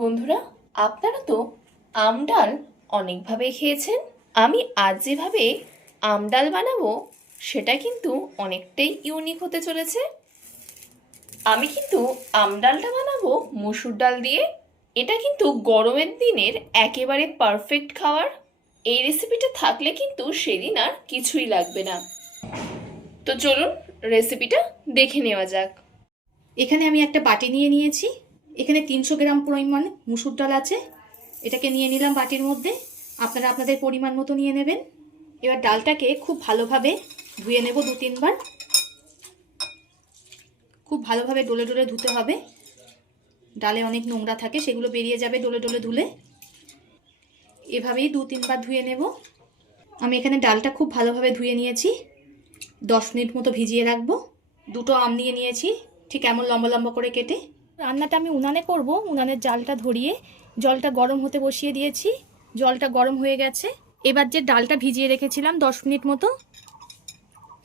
বন্ধুরা, আপনারা তো আম ডাল অনেকভাবে খেয়েছেন। আমি আজ যেভাবে আম ডাল বানাবো সেটা কিন্তু অনেকটাই ইউনিক হতে চলেছে। আমি কিন্তু আম ডালটা বানাবো মসুর ডাল দিয়ে। এটা কিন্তু গরমের দিনের একেবারে পারফেক্ট খাবার। এই রেসিপিটা থাকলে কিন্তু সেদিন আর কিছুই লাগবে না। তো চলুন রেসিপিটা দেখে নেওয়া যাক। এখানে আমি একটা বাটি নিয়ে নিয়েছি। এখানে 300 গ্রাম পরিমাণ মুসুর ডাল আছে। এটাকে নিয়ে নিলাম বাটির মধ্যে। আপনারা আপনাদের পরিমাণ মতো নিয়ে নেবেন। এবার ডালটাকে খুব ভালোভাবে ধুয়ে নেব 2-3 বার। খুব ভালোভাবে ডলে ডলে ধুতে হবে। ডালে অনেক নোংরা থাকে, সেগুলো বেরিয়ে যাবে ডলে ডলে ধুলে। এভাবেই 2-3 বার ধুয়ে নেব। আমি এখানে ডালটা খুব ভালোভাবে ধুয়ে নিয়েছি। 10 মিনিট মতো ভিজিয়ে রাখবো। 2টো আম নিয়ে নিয়েছি, ঠিক এমন লম্বা লম্বা করে কেটে। রান্নাটা আমি উনানে করব। উনানের জালটা ধরিয়ে জলটা গরম হতে বসিয়ে দিয়েছি। জলটা গরম হয়ে গেছে। এবার যে ডালটা ভিজিয়ে রেখেছিলাম 10 মিনিট মতো,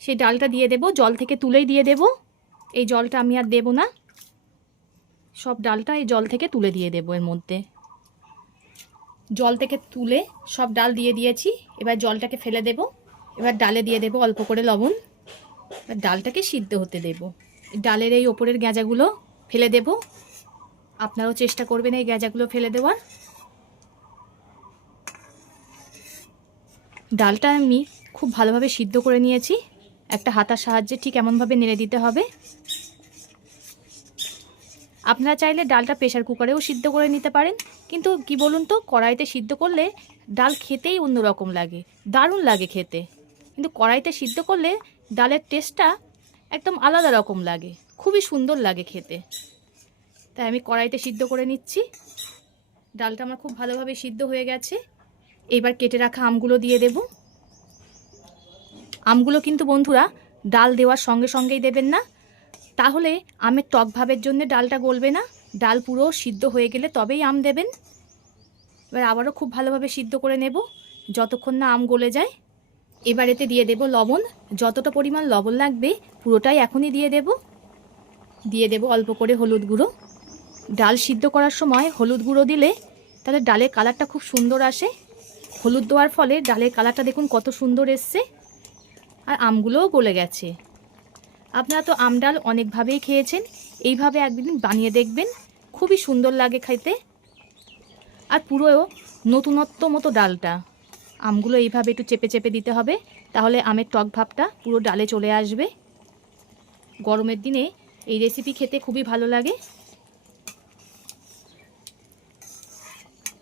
সেই ডালটা দিয়ে দেব। জল থেকে তুলেই দিয়ে দেব। এই জলটা আমি আর দেব না, সব ডালটা এই জল থেকে তুলে দিয়ে দেব। এর মধ্যে জল থেকে তুলে সব ডাল দিয়ে দিয়েছি। এবার জলটাকে ফেলে দেব। এবার ডালে দিয়ে দেব অল্প করে লবণ। এবার ডালটাকে সিদ্ধ হতে দেব। ডালের এই ওপরের গেঁজাগুলো ফেলে দেব। আপনারাও চেষ্টা করবেন এই গেঁজাগুলো ফেলে দেওয়ার। ডালটা আমি খুব ভালোভাবে সিদ্ধ করে নিয়েছি। একটা হাতার সাহায্যে ঠিক এমনভাবে নেড়ে দিতে হবে। আপনারা চাইলে ডালটা প্রেসার কুকারেও সিদ্ধ করে নিতে পারেন, কিন্তু কি বলুন তো, কড়াইতে সিদ্ধ করলে ডাল খেতেই অন্যরকম লাগে, দারুণ লাগে খেতে। কিন্তু কড়াইতে সিদ্ধ করলে ডালের টেস্টটা একদম আলাদা রকম লাগে, খুবই সুন্দর লাগে খেতে। তাই আমি কড়াইতে সিদ্ধ করে নিচ্ছি। ডালটা আমার খুব ভালোভাবে সিদ্ধ হয়ে গেছে। এবার কেটে রাখা আমগুলো দিয়ে দেব। আমগুলো কিন্তু বন্ধুরা ডাল দেওয়ার সঙ্গে সঙ্গেই দেবেন না, তাহলে আমের টক ভাবের জন্য ডালটা গলবে না। ডাল পুরো সিদ্ধ হয়ে গেলে তবেই আম দেবেন। এবার আবারও খুব ভালোভাবে সিদ্ধ করে নেব যতক্ষণ না আম গলে যায়। এবার এতে দিয়ে দেব লবণ। যতটা পরিমাণ লবণ লাগবে পুরোটাই এখনই দিয়ে দেব। দিয়ে দেব অল্প করে হলুদ গুঁড়ো। ডাল সিদ্ধ করার সময় হলুদ গুঁড়ো দিলে তাহলে ডালের কালারটা খুব সুন্দর আসে। হলুদ দেওয়ার ফলে ডালের কালারটা দেখুন কত সুন্দর এসছে। আর আমগুলোও গলে গেছে। আপনারা তো আম ডাল অনেকভাবেই খেয়েছেন, এইভাবে একদিন বানিয়ে দেখবেন, খুবই সুন্দর লাগে খেতে। আর পুরো নতুনত্ব মতো ডালটা। আমগুলো এইভাবে একটু চেপে চেপে দিতে হবে, তাহলে আমের টক ভাবটা পুরো ডালে চলে আসবে। গরমের দিনে এই রেসিপি খেতে খুবই ভালো লাগে।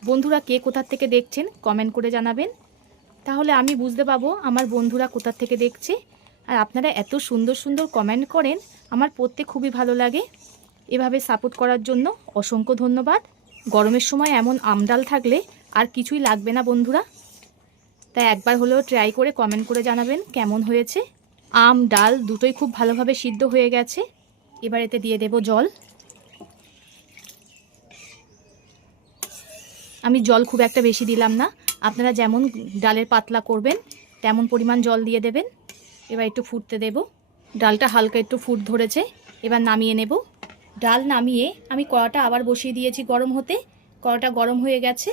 বন্ধুরা কে কোথা থেকে দেখছেন কমেন্ট করে জানাবেন, তাহলে আমি বুঝতে পারবো আমার বন্ধুরা কোথা থেকে দেখছে। আর আপনারা এত সুন্দর সুন্দর কমেন্ট করেন, আমার পড়তে খুবই ভালো লাগে। এভাবে সাপোর্ট করার জন্য অসংখ্য ধন্যবাদ। গরমের সময় এমন আম ডাল থাকলে আর কিছুই লাগবে না বন্ধুরা। তাই একবার হলেও ট্রাই করে কমেন্ট করে জানাবেন কেমন হয়েছে। আম ডাল দুটোই খুব ভালোভাবে সিদ্ধ হয়ে গেছে। এবার এতে দিয়ে দেব জল। আমি জল খুব একটা বেশি দিলাম না, আপনারা যেমন ডালের পাতলা করবেন তেমন পরিমাণ জল দিয়ে দেবেন। এবার একটু ফুটতে দেব। ডালটা হালকা একটু ফুট ধরেছে, এবার নামিয়ে নেব। ডাল নামিয়ে আমি কড়াটা আবার বসিয়ে দিয়েছি গরম হতে। কড়াটা গরম হয়ে গেছে।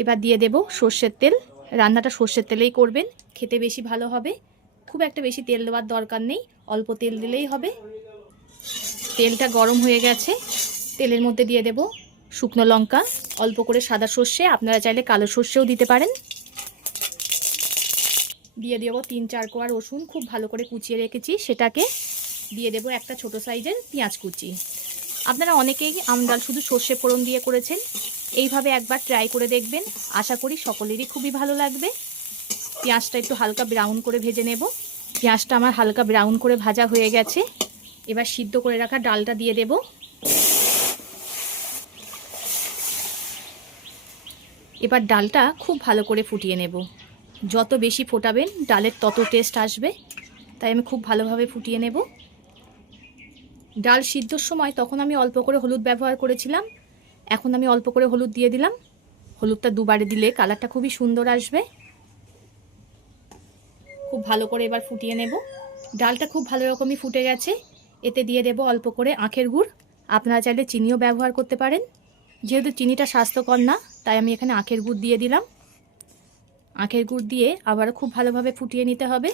এবার দিয়ে দেব সর্ষের তেল। রান্নাটা সর্ষের তেলেই করবেন, খেতে বেশি ভালো হবে। খুব একটা বেশি তেল দেওয়ার দরকার নেই, অল্প তেল দিলেই হবে। তেলটা গরম হয়ে গেছে। তেলের মধ্যে দিয়ে দেব শুকনো লঙ্কা, অল্প করে সাদা সর্ষে, আপনারা চাইলে কালো সর্ষেও দিতে পারেন। দিয়ে দেবো 3-4 কোয়া রসুন খুব ভালো করে কুচিয়ে রেখেছি, সেটাকে দিয়ে দেবো একটা ছোট সাইজের পেঁয়াজ কুচি। আপনারা অনেকেই আম ডাল শুধু সর্ষে ফোড়ন দিয়ে করেছেন, এইভাবে একবার ট্রাই করে দেখবেন, আশা করি সকলেরই খুবই ভালো লাগবে। পেঁয়াজটা একটু হালকা ব্রাউন করে ভেজে নেব। পেঁয়াজটা আমার হালকা ব্রাউন করে ভাজা হয়ে গেছে। এবার সিদ্ধ করে রাখা ডালটা দিয়ে দেব। এবার ডালটা খুব ভালো করে ফুটিয়ে নেব। যত বেশি ফোটাবেন ডালের তত টেস্ট আসবে, তাই আমি খুব ভালোভাবে ফুটিয়ে নেব। ডাল সিদ্ধর সময় তখন আমি অল্প করে হলুদ ব্যবহার করেছিলাম, এখন আমি অল্প করে হলুদ দিয়ে দিলাম। হলুদটা দুবারে দিলে কালারটা খুবই সুন্দর আসবে। খুব ভালো করে এবার ফুটিয়ে নেব। ডালটা খুব ভালো রকমই ফুটে গেছে। এতে দিয়ে দেব অল্প করে আখের গুড়, আপনারা চাইলে চিনিও ব্যবহার করতে পারেন। যেহেতু চিনিটা স্বাস্থ্যকর না, তাই আমি এখানে আখের গুড় দিয়ে দিলাম। আখের গুড় দিয়ে আবারও খুব ভালোভাবে ফুটিয়ে নিতে হবে।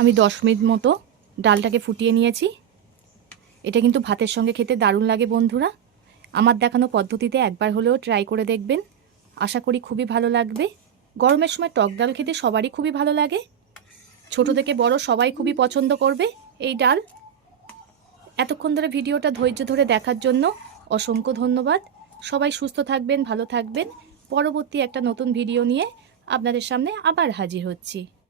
আমি 10 মিনিট মতো ডালটাকে ফুটিয়ে নিয়েছি। এটা কিন্তু ভাতের সঙ্গে খেতে দারুণ লাগে বন্ধুরা। আমার দেখানো পদ্ধতিতে একবার হলেও ট্রাই করে দেখবেন, আশা করি খুবই ভালো লাগবে। গরমের সময় টক ডাল খেতে সবারই খুবই ভালো লাগে, ছোট থেকে বড় সবাই খুবই পছন্দ করবে এই ডাল। এতক্ষণ ধরে ভিডিওটা ধৈর্য ধরে দেখার জন্য অসংখ্য ধন্যবাদ। সবাই সুস্থ থাকবেন, ভালো থাকবেন। পরবর্তী একটা নতুন ভিডিও নিয়ে আপনাদের সামনে আবার হাজির হচ্ছি।